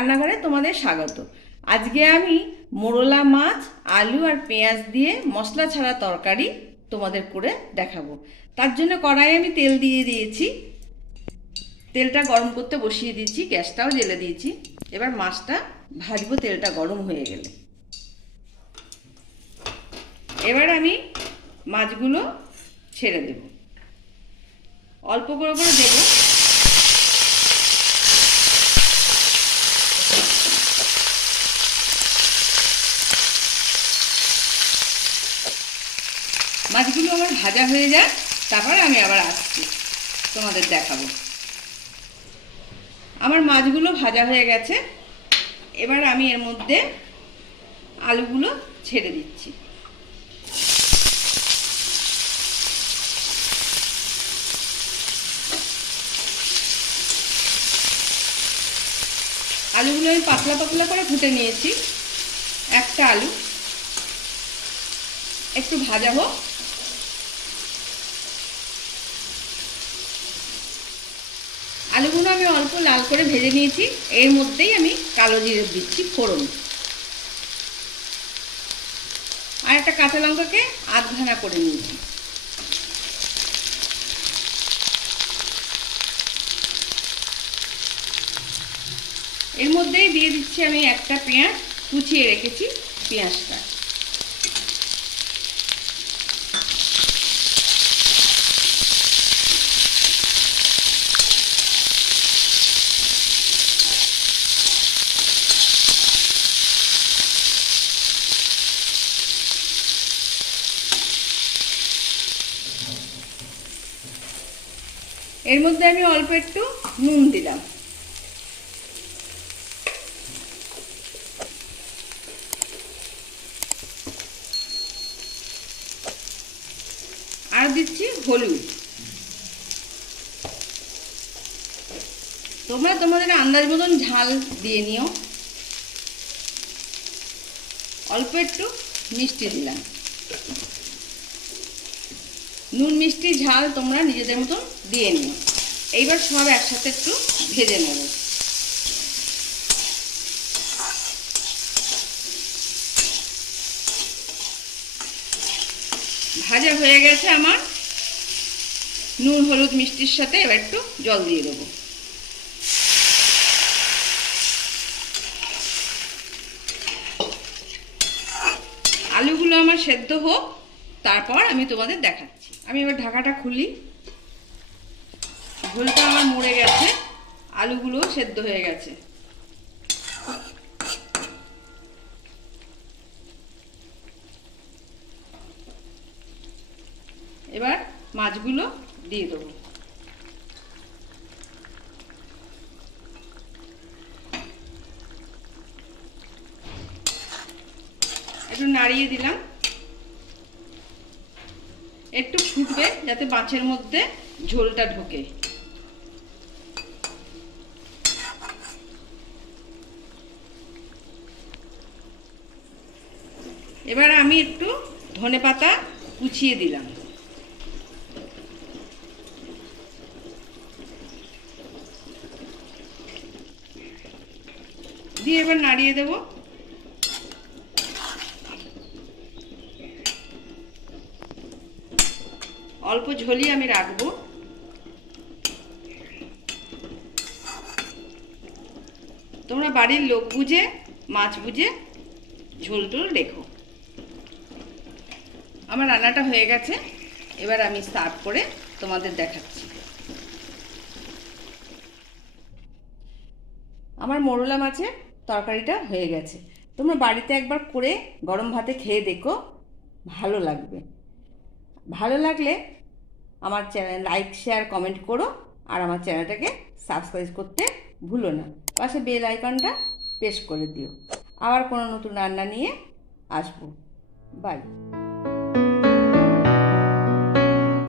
রান্নাঘরে তোমাদের স্বাগত। আজকে আমি মোরলা মাছ, আলু আর পেঁয়াজ দিয়ে মশলা ছাড়া তরকারি তোমাদের করে দেখাবো। তার জন্য কড়াইয়ে আমি তেল দিয়ে দিয়েছি, তেলটা গরম করতে বসিয়ে দিয়েছি, গ্যাসটাও জ্বেলে দিয়েছি। এবার মাছটা ভাজবো তেলটা গরম হয়ে গেলে। এবার আমি মাছগুলো ছেড়ে দেব, অল্প করে করে দেব। মাছগুলো আমার ভাজা হয়ে যায়, তারপরে আমি আবার আসছি তোমাদের দেখাবো। আমার মাছগুলো ভাজা হয়ে গেছে, এবার আমি এর মধ্যে আলুগুলো ছেড়ে দিচ্ছি। আলুগুলো আমি পাতলা পাতলা করে ফুটে নিয়েছি। একটা আলু একটু ভাজা হোক। আলুগুলো আমি অল্প লাল করে ভেজে নিয়েছি। এর মধ্যেই আমি কালো জিরে দিচ্ছি ফোড়ন, আর একটা কাঁচা লঙ্কাকে আধখানা করে নিয়েছি। এর মধ্যেই দিয়ে দিচ্ছি আমি একটা পেঁয়াজ, কুচিয়ে রেখেছি পেঁয়াজটা। এর মধ্যে আমি অল্প একটু নুন দিলাম, আর দিচ্ছি হলুদ। তোমরা তোমাদের আন্দাজ মতন ঝাল দিয়ে নিও। অল্প একটু মিষ্টি দিলাম। নুন মিষ্টি ঝাল তোমরা নিজেদের মতন দিয়ে নিও। এইবার সব একসাথে একটু ভেজে নেব। ভাজা হয়ে গেছে আমার নুন হলুদ মিষ্টির সাথে। এবার একটু জল দিয়ে দেবো। আলুগুলো আমার সেদ্ধ হোক, তারপর আমি তোমাদের দেখাচ্ছি। আমি এবার ঢাকাটা খুলি। ঝোলটা আমার মরে গেছে, আলুগুলো সেদ্ধ হয়ে গেছে। এবার মাছগুলো দিয়ে দেবো। একটু নাড়িয়ে দিলাম, একটু ফুটবে যাতে মাছের মধ্যে ঝোলটা ঢোকে। এবার আমি একটু ধনেপাতা কুচিয়ে দিলাম, দিয়ে এবার নাড়িয়ে দেব। অল্প ঝোলই আমি রাখবো। তোমরা বাড়ির লোক বুঝে, মাছ বুঝে ঝোল টোল রেখো। আমার রান্নাটা হয়ে গেছে, এবার আমি সার্ভ করে তোমাদের দেখাচ্ছি। আমার মোরলা মাছের তরকারিটা হয়ে গেছে। তোমরা বাড়িতে একবার করে গরম ভাতে খেয়ে দেখো, ভালো লাগবে। ভালো লাগলে আমার চ্যানেল লাইক শেয়ার কমেন্ট করো, আর আমার চ্যানেলটাকে সাবস্ক্রাইব করতে ভুলো না। পাশে বেল আইকনটা প্রেস করে দিও। আবার কোনো নতুন রান্না নিয়ে আসবো। বাই।